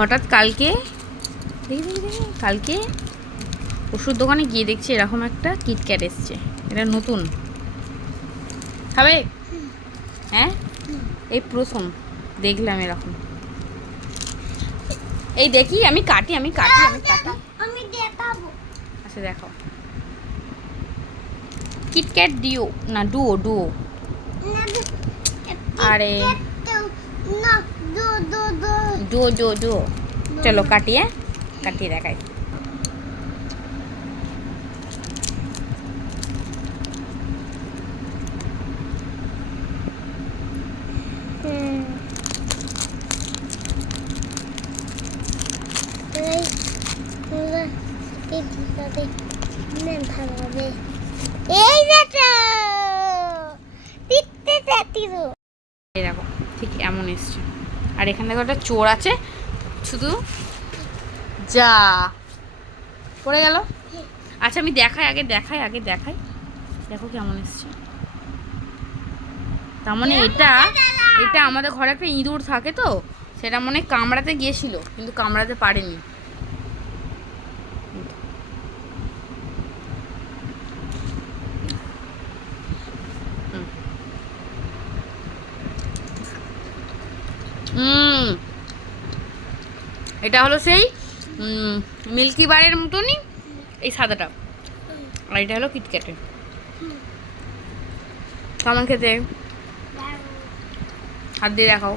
হঠাৎ কালকে কালকে ওষুধ দোকানে গিয়ে দেখছি এরকম একটা কিটক্যাট এসছে। এটা নতুন, খাবে? হ্যাঁ, এই প্রথম দেখলাম এরকম। এই দেখি, আমি কাটি। আচ্ছা দেখাও। কিটক্যাট ডিও না ডুও। আরে ডুও। চলো কাটিয়ে দেখাই। এরকম ঠিক এমন এসছে। আর এখানে দেখো একটা চোর আছে, শুধু যা পড়ে গেল। আচ্ছা আমি আগে দেখাই। দেখো কেমন এসছে। তার মানে এটা আমাদের ঘরে একটা ইঁদুর থাকে, তো সেটা মনে কামড়াতে গিয়েছিল কিন্তু কামড়াতে পারেনি। এটা হলো সেই মিল্কি বারের মতনই এই সাদাটা, আর এটা হলো কিটক্যাটের। কেমন খেতে? হাত দিয়ে দেখাও।